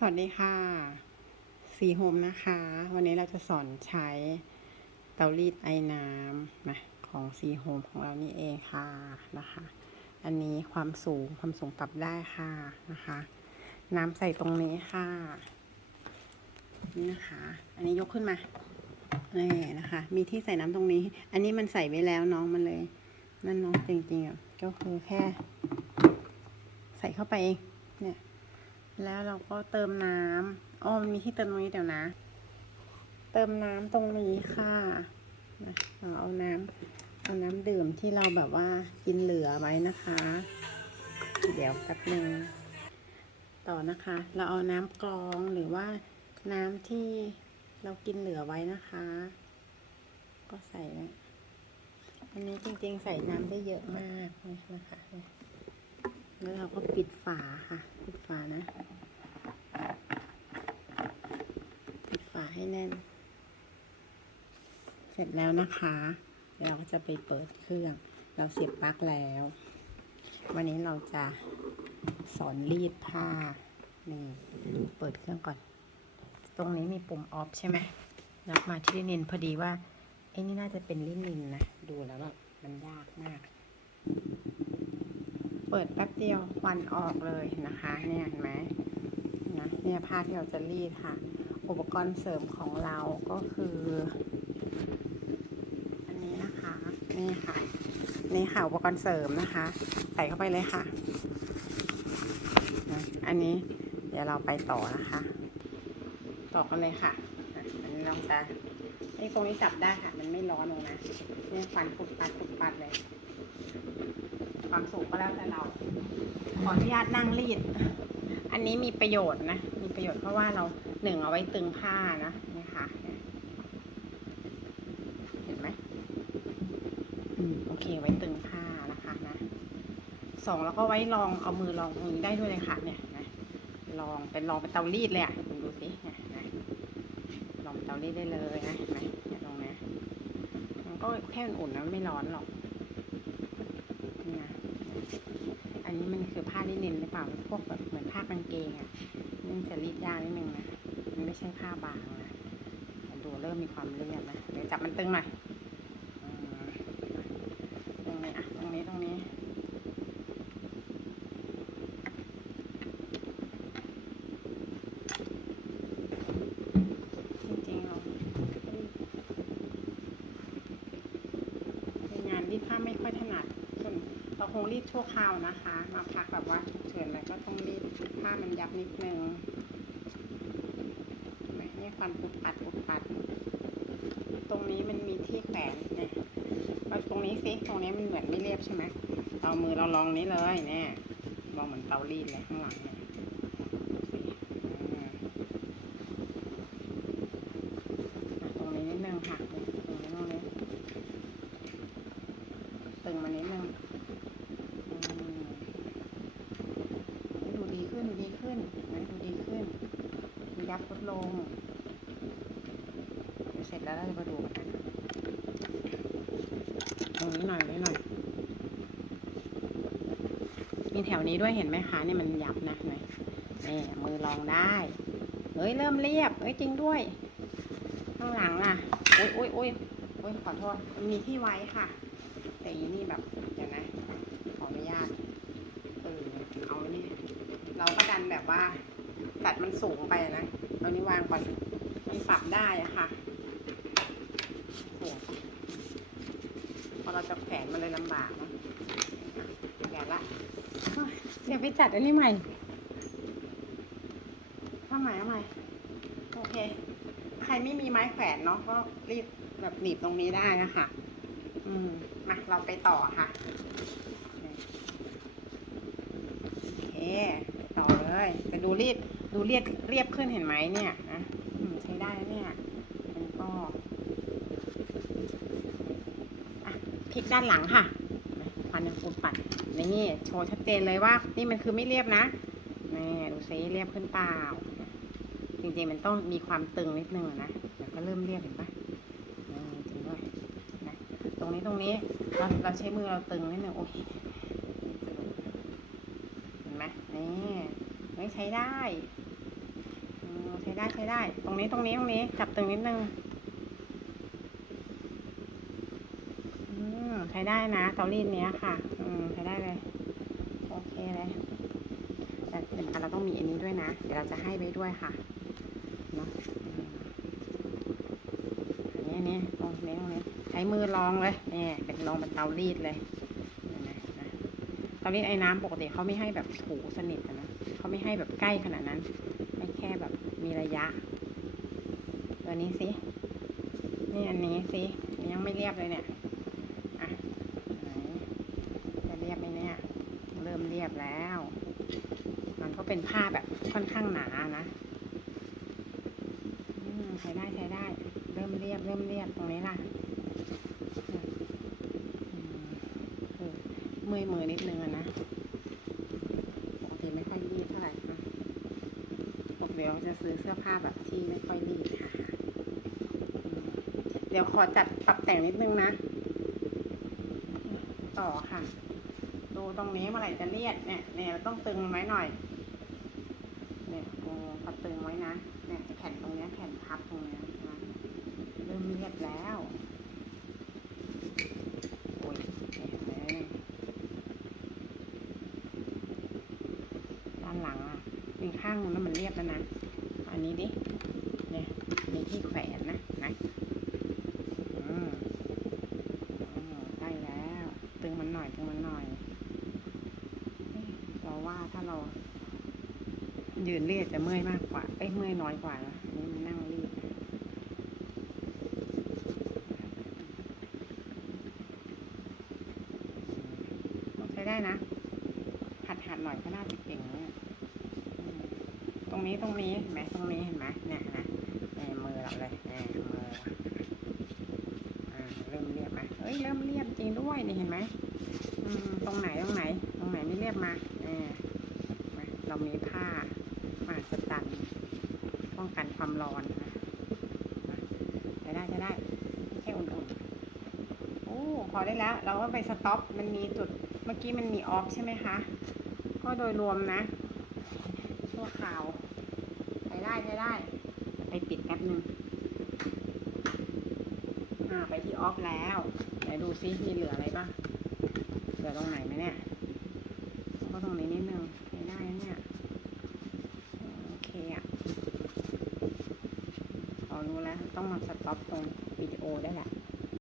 สวัสดีค่ะ สีโฮมนะคะ วันนี้เราจะสอนใช้เตารีดไอ้น้ำนะของสีโฮมของเรานี่เองค่ะนะคะ อันนี้ความสูงความสูงปรับได้ค่ะนะคะ น้ำใส่ตรงนี้ค่ะนี่นะคะ อันนี้ยกขึ้นมานี่นะคะ มีที่ใส่น้ำตรงนี้ อันนี้มันใส่ไว้แล้วน้องมันเลย นั่นน้องจริงๆอะก็คือแค่ ใส่เข้าไปเองเนี่ย แล้วเราก็เติมน้ำอ๋อมันมีที่เติมตรงนี้เดี๋ยวนะ เติมน้ำตรงนี้ค่ะนะเราเอาน้ำเอาน้ำดื่มที่เราแบบว่ากินเหลือไว้นะคะ เดี๋ยวแป๊บหนึ่งต่อนะคะ เราเอาน้ำกรองหรือว่าน้ำที่เรากินเหลือไว้นะคะ ก็ใส่ไว้อันนี้จริงๆใส่น้ำได้เยอะมากเลยนะคะ แล้วเราก็ปิดฝาค่ะ ปิดฝานะ ปิดฝาให้ แน่น เสร็จแล้วนะคะเดี๋ยวเราก็จะไปเปิดเครื่อง เราเสียบปลั๊กแล้ว วันนี้เราจะสอนรีดผ้า นี่ เปิดเครื่องก่อน ตรงนี้มีปุ่มออฟใช่ไหมนับมาที่ลินินพอดีว่าไอ้นี่น่าจะเป็นลินินนะ ดูแล้วแบบมันยากมาก เปิดแป๊บเดียวควันออกเลยนะคะ เนี่ยเห็นไหมนะเนี่ยผ้าที่เราจะรีดค่ะ อุปกรณ์เสริมของเราก็คือ อันนี้นะคะ นี่ค่ะ นี่ค่ะอุปกรณ์เสริมนะคะ ใส่เข้าไปเลยค่ะ อันนี้เดี๋ยวเราไปต่อนะคะ ต่อกันเลยค่ะ อันนี้เราจะนี่ตรงนี้จับได้ค่ะ มันไม่ร้อนลงนะนี่ยควันปุดปัดปุดปัดเลย ความสูงก็แล้วแต่เรา ขออนุญาตนั่งรีด อันนี้มีประโยชน์นะ มีประโยชน์เพราะว่าเราหนึ่งเอาไว้ตึงผ้านะนี่ค่ะ เห็นไหมอืมโอเค ไว้ตึงผ้านะคะนะสองแล้วก็ไว้ลองเอามือลองตรงนี้ได้ด้วยเลยค่ะ เนี่ยนะลองเป็นลองเป็นเตารีดเลยอะดูสินี่ยนะลองเป็นเตารีดได้เลยนะเห็นไหมเนี่ยตรงนี้ยมันก็แค่อุ่นนะไม่ร้อนหรอกนี่นะ อันนี้มันคือผ้าลินินหรือเปล่าพวกแบบเหมือนผ้ากางเกงอะมันจะรีดยากนิดนึงนะมันไม่ใช่ผ้าบางนะดูเริ่มมีความเรียบนะเดี๋ยวจับมันตึงหน่อยตรงนี้อะตรงนี้ตรงนี้จริงๆเราในงานรีดผ้าไม่ค่อยถนัดส่วนเราคงรีดชั่วคราวนะคะ มาพักแบบว่าฉุกเฉินอะไรก็ต้องรีดผ้ามันยับนิดนึงนไหมเนี่ความปุดปัดปุดปัด ตรงนี้มันมีที่แขวนเนี่ยเอาตรงนี้สิตรงนี้มันเหมือนไม่เรียบใช่ไหมเอามือเราลองนี้เลยเนี่ยมองเหมือนเตารีดเลยข้างหลังเนี่ยดูสิอ่า อะตรงนี้นิดนึงค่ะตรงนี้ตรงนี้ตึงมานิดนึงอืมให้ดูดีขึ้นดูดีขึ้นนะดูดีขึ้นดูยับลดลง เดี๋ยวเสร็จแล้วเราจะมาดูตรงนี้หน่อยนิดหน่อย มีแถวนี้ด้วยเห็นไหมคะนี่มันหยับนะหนไหมนี่มือลองได้ เฮ้ยเริ่มเรียบ เฮ้ยจริงด้วย ข้างหลังอะอุ้ยอุ้ยอุ้ยอุ้ยขอโทษ มีที่ไว้ค่ะ แต่อีนี่แบบเดี๋ยวนะ ขออนุญาต เออเอาไว้นี่ เราก็ดันแบบว่าจัดมันสูงไปนะตรงนี้วางก่อน มันปรับได้อะค่ะสูงไปพอเราจะแขวน มันเลยลำบากนะแย่ละเฮ้ยเดี๋ยวไปจัดอันนี้ใหม่ทำใหม่เอาใหม่โอเค ใครไม่มีไม้แขวนเนาะก็รีบแบบหนีบตรงนี้ได้นะคะอืมมาเราไปต่อค่ะนี่โอเคไปต่อเลยแต่ดูรีดดูเรียบเรียบขึ้นเห็นไหมเนี่ยนะอืมใช้ได้นะเนี่ยมันก็อะพลิก ด้านหลังค่ะพันยังปูดปัดนี่โชว์ชัดเจนเลยว่า นี่มันคือไม่เรียบนะนี่ดูซิเรียบขึ้นเปล่า จริงๆมันต้องมีความตึงนิดนึงนะเดี๋ยวก็เริ่มเรียบเห็นปะนี่จริงด้วยนะตรงนี้ตรงนี้เราเราใช้มือเราตึงนิดนึงโอ้ยเห็นไหมนี่ไม่ใช้ได้ใช้ได้ตรงนี้ตรงนี้ตรงนี้จับตึงนิดนึง อืมใช้ได้นะเตารีดเนี้ยค่ะ อืมใช้ได้เลย โอเคเลยแต่เดี๋ยวเราต้องมีอันนี้ด้วยนะ เดี๋ยวเราจะให้ไว้ด้วยค่ะเนาะอันนี้อันนี้ตรงนี้ตรงนี้ใช้มือลองเลยเนี่ยเป็นลองเป็นเตารีดเลยเห็นนะเตารีดไอ้น้ำปกติเขาไม่ให้แบบถูสนิทนะเขาไม่ให้แบบใกล้ขนาดนั้นให้แค่แบบมีระยะ ตัวนี้สินี่อันนี้สิยังไม่เรียบเลยเนี่ย อะไหนจะเรียบไหมเนี่ย เริ่มเรีย บแล้ว มันก็เป็นผ้าแบบค่อนข้างหนานะใช้ได้ใช้ได้ เริ่มเรียบเริ่มเรียบตรงนี้ล่ะอืมเอเมื่อยมือนิดนึงนะปกติไม่ค่อยรีดเท่าไหร่นะปกติเราจะซื้อเสื้อผ้าแบบที่ไม่ค่อยรีดค่ะเดี๋ยวขอจัดปรับแต่งนิดนึงนะ ต่อค่ะ ดูตรงนี้เมื่อไหร่จะเรียดเนี่ยเนี่ยเราต้องตึงไว้หน่อย เนี่ยโอ้พอตึงไว้นะ เนี่ยแผ่นตรงนี้แผ่นพับตรงนี้นะเริ่มเรียบแล้วโอ้ยเห็นไหมด้านหลังอะมีข้างนึงแล้วมันเรียบแล้วนะอันนี้ดิเนี่ยมีที่แขวนนะนะอืมอืมได้แล้วตึงมันหน่อย ตึงมันหน่อย ว่าถ้าเรา ยืนเรียดจะเมื่อยมากกว่า เอ้ยเมื่อยน้อยกว่านะนี่มันนั่งรีดใช้ได้นะ หัดหัดหน่อยก็น่าจะเก่งเนี่ยตรงนี้ตรงนี้เห็นไหมตรงนี้เห็นไหมเนี่ยนะนี่มือเราเลยนี่มือเริ่มเรียบไหมเอ้ยเริ่มเรียบจริงด้วยนี่เห็นไหม ตรงไหนตรงไหน ตรงไหนไม่เรียบมาเออมาเรามีผ้ามาสตันป้องกันความร้อนนะใช้ได้ใช้ได้แค่อุ่นๆโอ้พอได้แล้ว เราก็ไปสต็อปมันมีจุดเมื่อกี้มันมีออฟใช่ไหมคะก็โดยรวมนะชั่วคราวใช้ได้ใช้ได้ ไปปิดแป๊บนึงอ่าไปที่ออฟแล้วไหนดูซิมีเหลืออะไรบ้าง เหลือตรงไหนไหมเนี่ยก็ตรงนี้นิดนึงใช้ได้นะเนี่ยโอเคอะพอรู้แล้วต้องมาสต็อปตรงวิดีโอได้แหละ